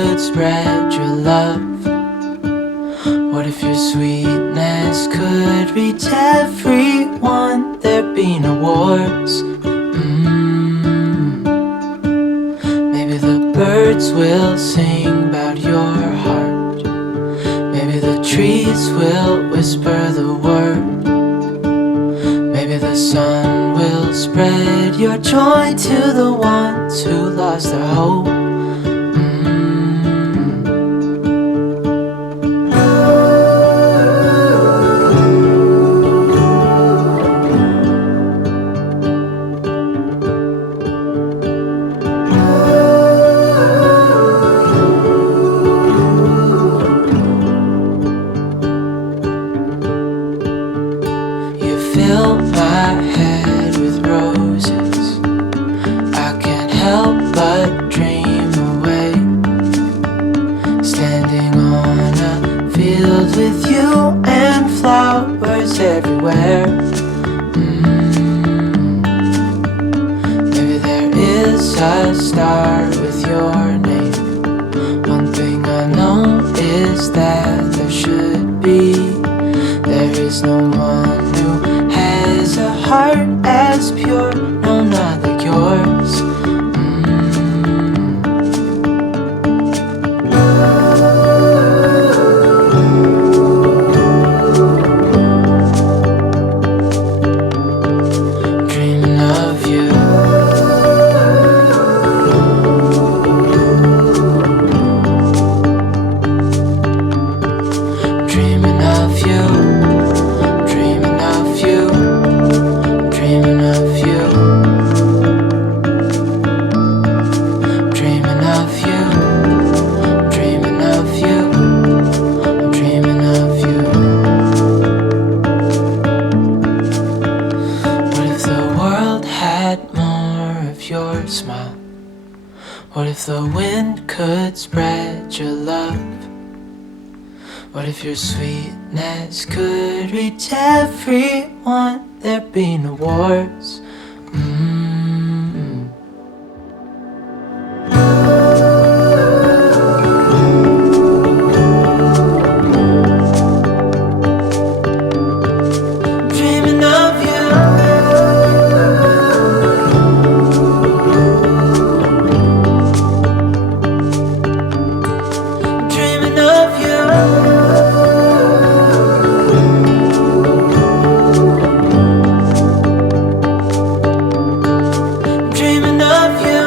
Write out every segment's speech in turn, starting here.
could spread your love? What if your sweetness could reach everyone? There'd be no wars. Maybe the birds will sing about your heart. Maybe the trees will whisper the word. Maybe the sun will spread your joy to the ones who lost their hope. Fill my head with roses. I can't help but dream away, standing on a field with you and flowers everywhere. Maybe there is a star with your name. One thing I know is that there should be. There is no one who has a heart as pure, no, not like yours. Dreaming of you. Dreaming of you. Dreaming of you. Dreaming of you. Dreaming of you. Dreaming of you. I'm dreaming of you. What if the world had more of your smile? What if the wind could spread your love? What if your sweetness could reach everyone? There'd be no wars. Dreaming of you. Dreaming of you. Dreaming of you.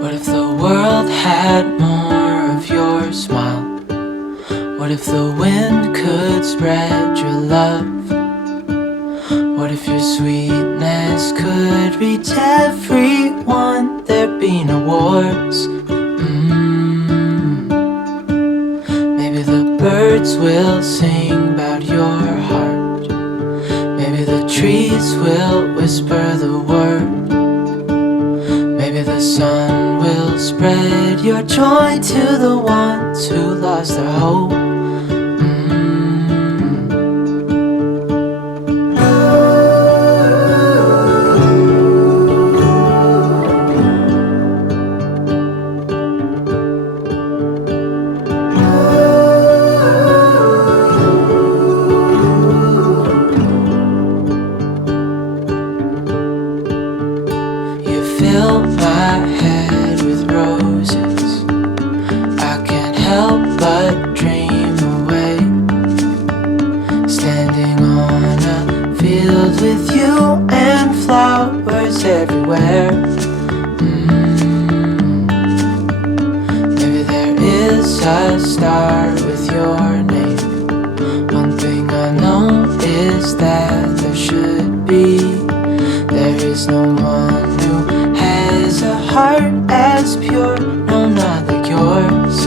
What if the world had more of your smile? What if the wind could spread your love? What if your sweetness could reach everyone? There'd be no wars. Maybe the birds will sing about your heart. Maybe the trees will whisper the word. Maybe the sun will spread your joy to the ones who lost their hope. Fill my head with roses. I can't help but dream away, standing on a field with you and flowers everywhere. Maybe there is a star with your name. One thing I know is that there should be. There is no one who has a heart as pure, no, not like yours.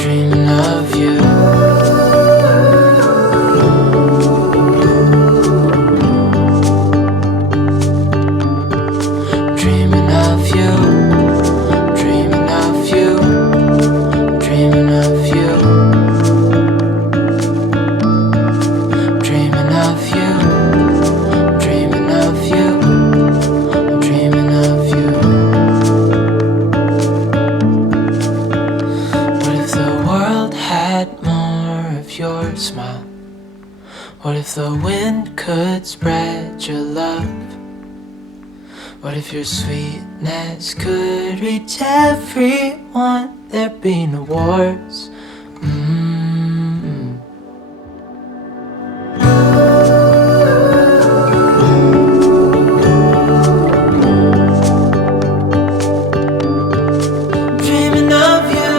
Dreaming of you. What if the wind could spread your love? What if your sweetness could reach everyone? There'd be no wars. Dreaming of you.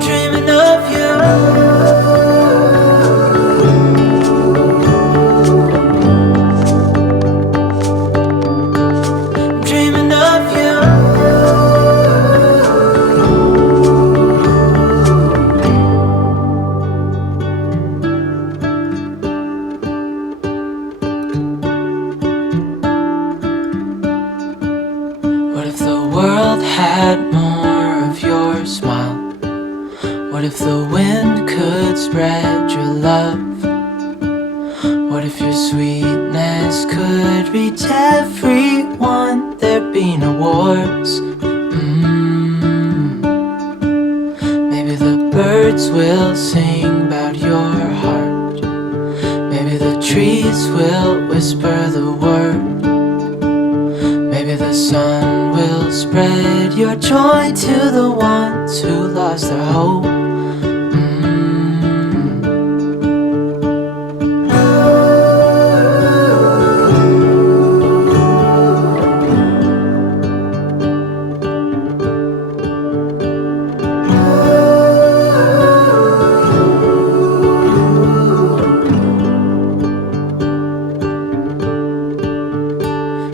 Dreaming of you. Dreaming of you. What if the world had more of your smile? What if the wind could spread your love? What if your sweetness could reach everyone? There'd be no wars. Maybe the birds will sing about your heart. Maybe the trees will whisper the word. Maybe the sun will spread your joy to the ones who lost their hope.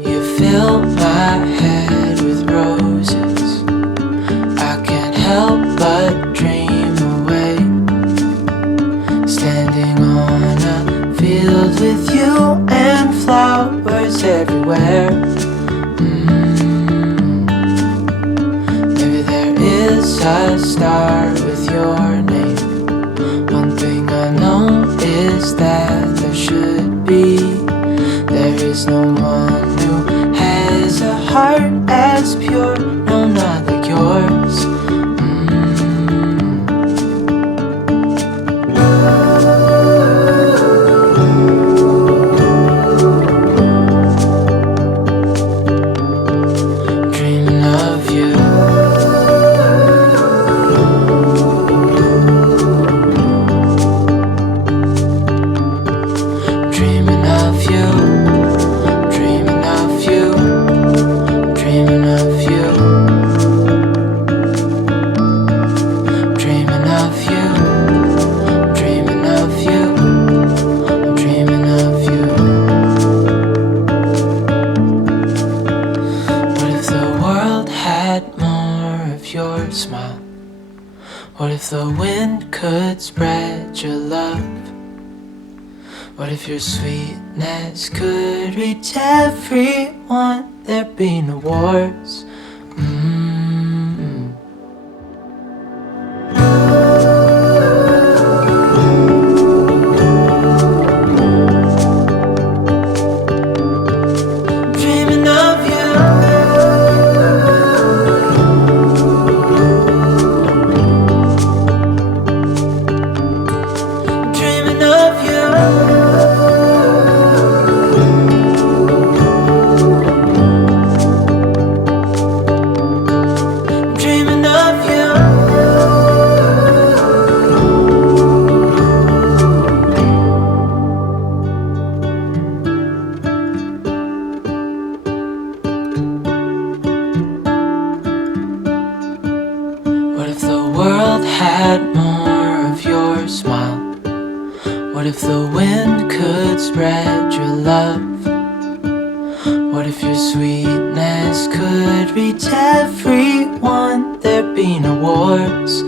You fill my head with roses. I can't help but dream away, standing on a field with you and flowers everywhere. Maybe there is a star with your name. One thing I know is that there should be. There is no one who has a heart as pure, no, not like yours. Dreaming of you. Dreaming of you. Dreaming of you. Dreaming of you. Dreaming of you. Dreaming of you. I'm dreaming of you. What if the world had more of your smile? What if the wind could spread your love? What if your sweetness could reach everyone? There'd be no wars. Dreaming of you. Dreaming of you. Dreaming of you. What if the world had more of your smile? What if the wind could spread your love? What if your sweetness could reach everyone? There'd be no wars.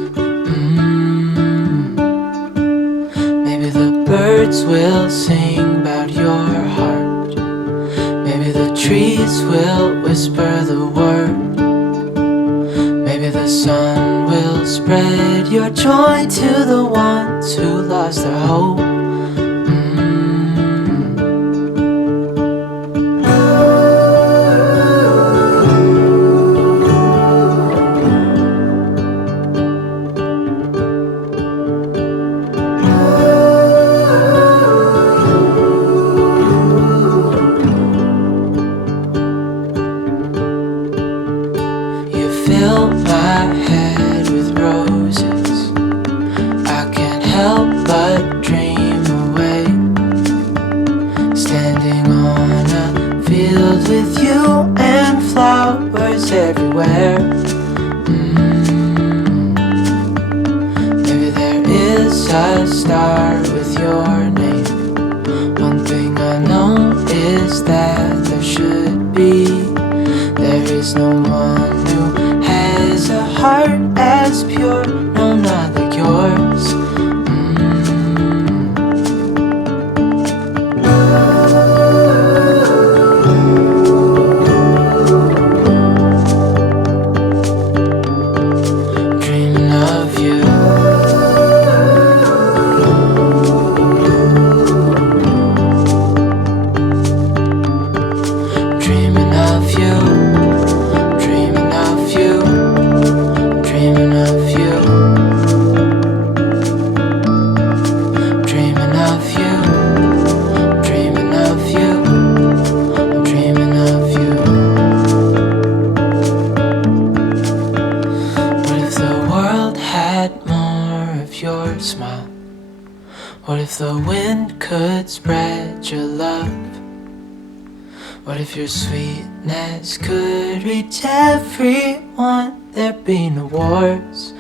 Maybe the birds will sing about your heart. Maybe the trees will whisper the word. Maybe the sun will spread your joy to the ones who lost their hope. fill my head with roses. I can't help but dream away, standing on a field with you and flowers everywhere. Maybe there is a star with your name. One thing I know is that there should be. There is no one who has a heart as pure, no, not like yours. Dreaming of you. Dreaming of you, dreaming of you, dreaming of you, dreaming of you, dreaming of you, dreaming of you. What if the world had more of your smile? What if the wind could spread your love? What if your sweetness could reach everyone? There'd be no wars.